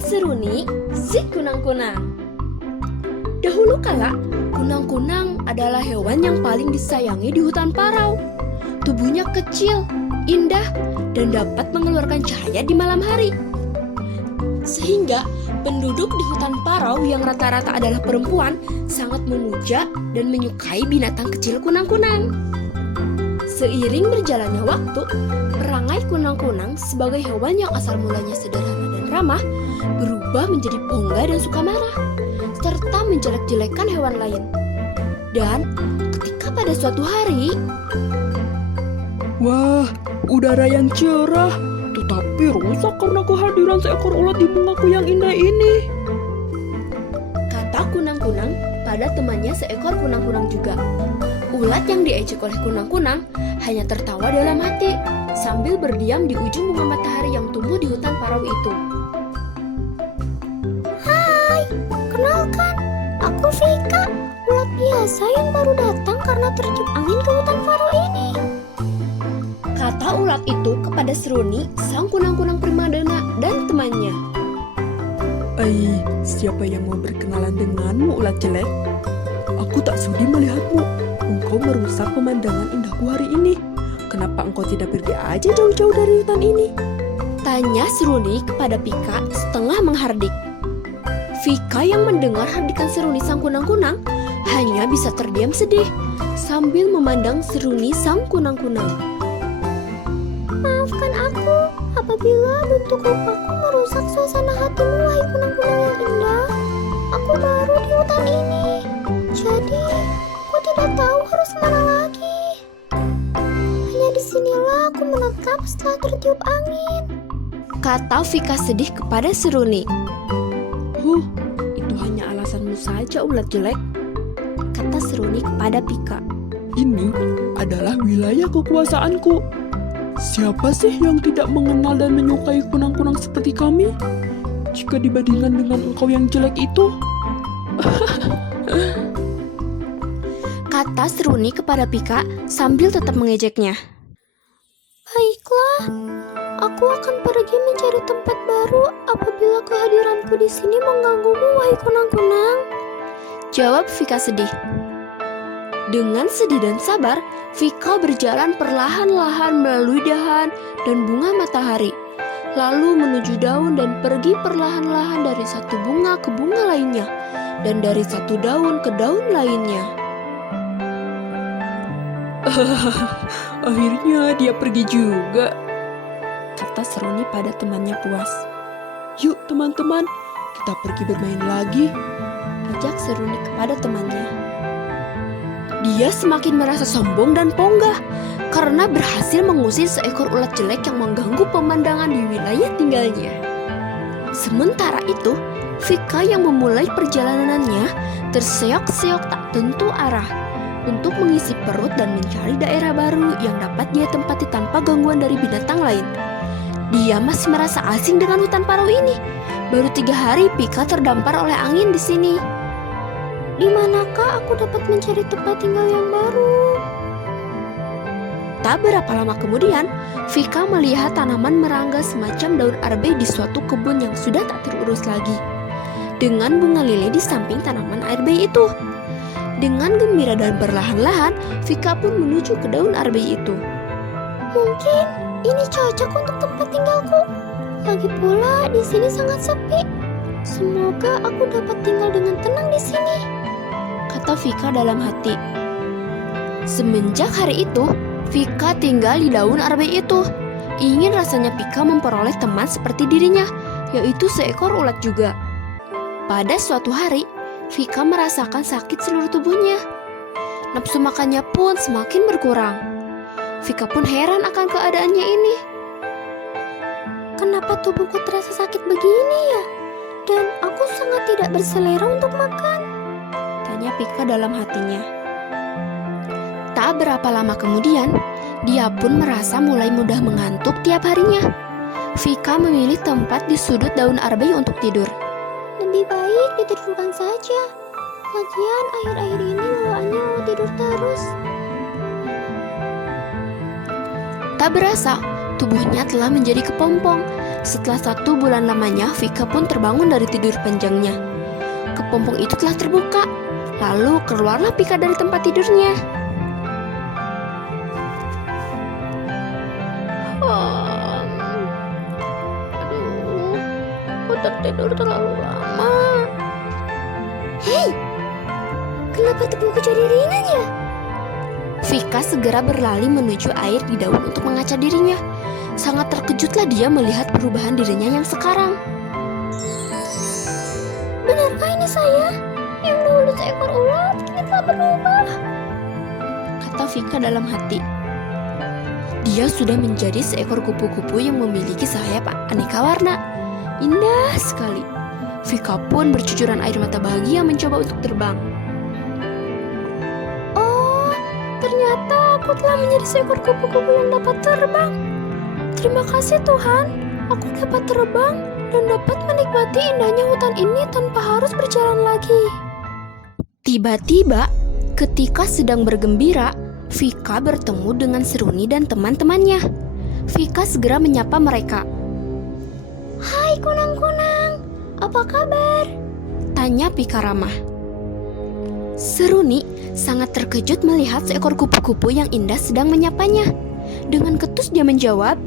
Seruni, si kunang-kunang. Dahulu kala, kunang-kunang adalah hewan yang paling disayangi di hutan parau. Tubuhnya kecil, indah, dan dapat mengeluarkan cahaya di malam hari. Sehingga penduduk di hutan parau yang rata-rata adalah perempuan sangat memuja dan menyukai binatang kecil kunang-kunang. Seiring berjalannya waktu, perangai kunang-kunang sebagai hewan yang asal mulanya sederhana dan ramah berubah menjadi bongga dan suka marah, serta menjelek-jelekan hewan lain. Dan ketika pada suatu hari, wah, udara yang cerah, tetapi rusak karena kehadiran seekor ulat di bungaku yang indah ini. kata kunang-kunang pada temannya seekor kunang-kunang juga. Ulat yang diejek oleh kunang-kunang hanya tertawa dalam hati sambil berdiam di ujung bunga matahari yang tumbuh di hutan parau itu. Hai, kenalkan, aku Vika, ulat biasa yang baru datang karena tertiup angin ke hutan parau ini. Kata ulat itu kepada Seruni, sang kunang-kunang primadona dan temannya. Siapa yang mau berkenalan denganmu, ulat jelek? Aku tak sudi melihatmu. Engkau merusak pemandangan indahku hari ini. Kenapa engkau tidak pergi aja jauh-jauh dari hutan ini? Tanya Seruni kepada Pika setengah menghardik. Vika yang mendengar hardikan Seruni sang kunang-kunang hanya bisa terdiam sedih sambil memandang Seruni sang kunang-kunang. Maafkan aku apabila bentuk rupaku merusak suasana hatimu, wahai kunang-kunang yang indah. Aku baru di hutan ini, jadi aku tidak tahu harus kemana lagi. Hanya disinilah aku menetap setelah tertiup angin. Kata Vika sedih kepada Seruni. Itu hanya alasanmu saja, ulat jelek. Kata Seruni kepada Pika. Ini adalah wilayah kekuasaanku. Siapa sih yang tidak mengenal dan menyukai kunang-kunang seperti kami? Jika dibandingkan dengan engkau yang jelek itu. Kata Seruni kepada Pika sambil tetap mengejeknya. Baiklah, aku akan pergi mencari tempat baru apabila kehadiranku di sini mengganggumu, wahai kunang-kunang. Jawab Vika sedih. Dengan sedih dan sabar, Vika berjalan perlahan-lahan melalui dahan dan bunga matahari, lalu menuju daun dan pergi perlahan-lahan dari satu bunga ke bunga lainnya, dan dari satu daun ke daun lainnya. Akhirnya dia pergi juga. Kata Seruni pada temannya puas. Yuk teman-teman, kita pergi bermain lagi. Ajak Seruni kepada temannya. Dia semakin merasa sombong dan ponggah karena berhasil mengusir seekor ulat jelek yang mengganggu pemandangan di wilayah tinggalnya. Sementara itu, Vika yang memulai perjalanannya terseok-seok tak tentu arah untuk mengisi perut dan mencari daerah baru yang dapat dia tempati tanpa gangguan dari binatang lain. Dia masih merasa asing dengan hutan parau ini. Baru 3 hari Vika terdampar oleh angin di sini. Di manakah aku dapat mencari tempat tinggal yang baru? Tak berapa lama kemudian, Vika melihat tanaman merangga semacam daun arbe di suatu kebun yang sudah tak terurus lagi, dengan bunga lili di samping tanaman arbe itu. Dengan gembira dan perlahan-lahan, Vika pun menuju ke daun arbe itu. Mungkin ini cocok untuk tempat tinggalku. Lagi pula di sini sangat sepi. Semoga aku dapat tinggal dengan tenang di sini, kata Vika dalam hati. Semenjak hari itu, Vika tinggal di daun arbe itu. Ingin rasanya Vika memperoleh teman seperti dirinya, yaitu seekor ulat juga. Pada suatu hari, Vika merasakan sakit seluruh tubuhnya. Nafsu makannya pun semakin berkurang. Vika pun heran akan keadaannya ini. Kenapa tubuhku terasa sakit begini ya? Dan aku sangat tidak berselera untuk makan. Tanya Vika dalam hatinya. Tak berapa lama kemudian, dia pun merasa mulai mudah mengantuk tiap harinya. Vika memilih tempat di sudut daun arbe untuk tidur. Lebih baik ditidurkan saja. Lagian akhir-akhir ini bawaannya mau tidur terus. Tak berasa, Tubuhnya telah menjadi kepompong. Setelah 1 bulan lamanya, Vika pun terbangun dari tidur panjangnya. Kepompong itu telah terbuka. Lalu keluarlah Vika dari tempat tidurnya. Aduh, aku tertidur terlalu lama. Hei, kenapa tubuhku jadi ringan ya? Vika segera berlari menuju air di daun untuk mengaca dirinya. Sangat terkejutlah dia melihat perubahan dirinya yang sekarang. Benarkah ini saya? Yang dulu seekor ulat, kini telah berubah. Kata Vika dalam hati. Dia sudah menjadi seekor kupu-kupu yang memiliki sayap aneka warna. Indah sekali. Vika pun bercucuran air mata bahagia mencoba untuk terbang. Oh, ternyata aku telah menjadi seekor kupu-kupu yang dapat terbang. Terima kasih Tuhan, aku dapat terbang dan dapat menikmati indahnya hutan ini tanpa harus berjalan lagi. Tiba-tiba, ketika sedang bergembira, Vika bertemu dengan Seruni dan teman-temannya. Vika segera menyapa mereka. Hai kunang-kunang, apa kabar? Tanya Vika ramah. Seruni sangat terkejut melihat seekor kupu-kupu yang indah sedang menyapanya. Dengan ketus dia menjawab,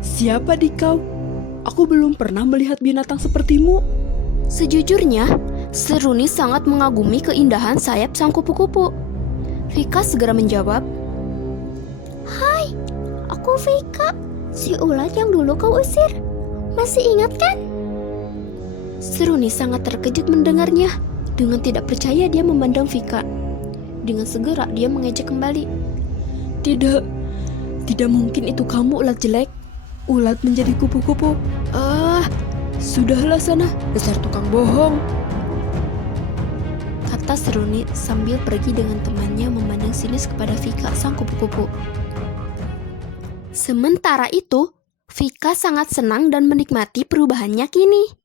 Siapa di kau? Aku belum pernah melihat binatang sepertimu. sejujurnya, Seruni sangat mengagumi keindahan sayap sang kupu-kupu. Vika segera menjawab, Hai, aku Vika, si ulat yang dulu kau usir. Masih ingat kan? Seruni sangat terkejut mendengarnya. Dengan tidak percaya dia memandang Vika. Dengan segera dia mengejek kembali. Tidak mungkin itu kamu, ulat jelek. Ulat menjadi kupu-kupu. Sudahlah sana, dasar tukang bohong. Kata Seruni sambil pergi dengan temannya memandang sinis kepada Vika sang kupu-kupu. Sementara itu, Vika sangat senang dan menikmati perubahannya kini.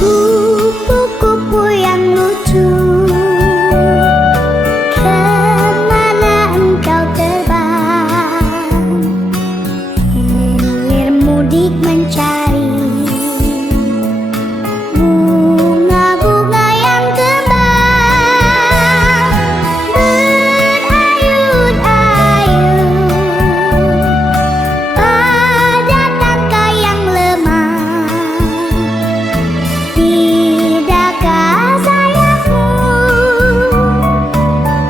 Kupu-kupu yang lucu, kemana engkau terbang? Hilir mudik mencari bunga-bunga yang kembang. Berayun-ayun pada tangkai yang lemah. Tidakkah sayapmu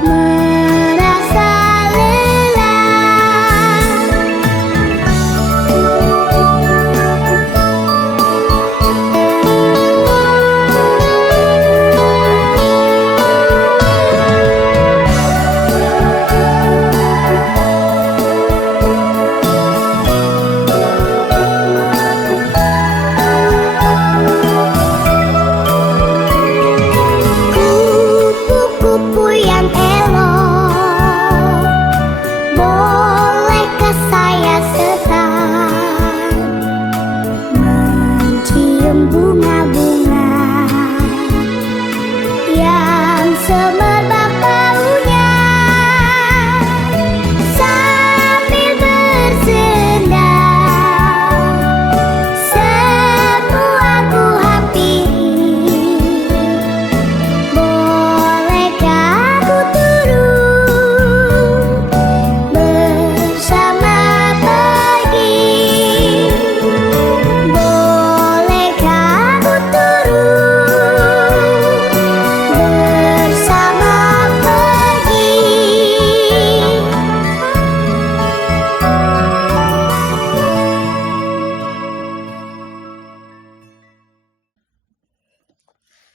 merasa kupu-kupu yang elok, bolehkah saya setan mencium bunga-bunga yang semerbak baunya sambil bersendam? Semua ku hampiri. Bolehkah ku turun bersama pergi? Bolehkah ku turun bersama pergi?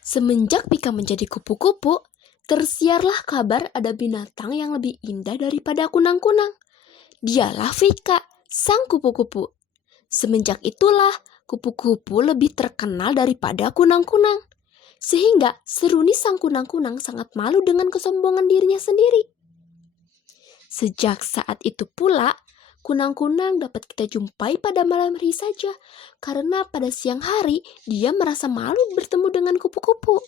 Semenjak Vika menjadi kupu-kupu, tersiarlah kabar ada binatang yang lebih indah daripada kunang-kunang. Dialah Vika, sang kupu-kupu. Semenjak itulah, kupu-kupu lebih terkenal daripada kunang-kunang. Sehingga Seruni sang kunang-kunang sangat malu dengan kesombongan dirinya sendiri. Sejak saat itu pula, kunang-kunang dapat kita jumpai pada malam hari saja, karena pada siang hari dia merasa malu bertemu dengan kupu-kupu.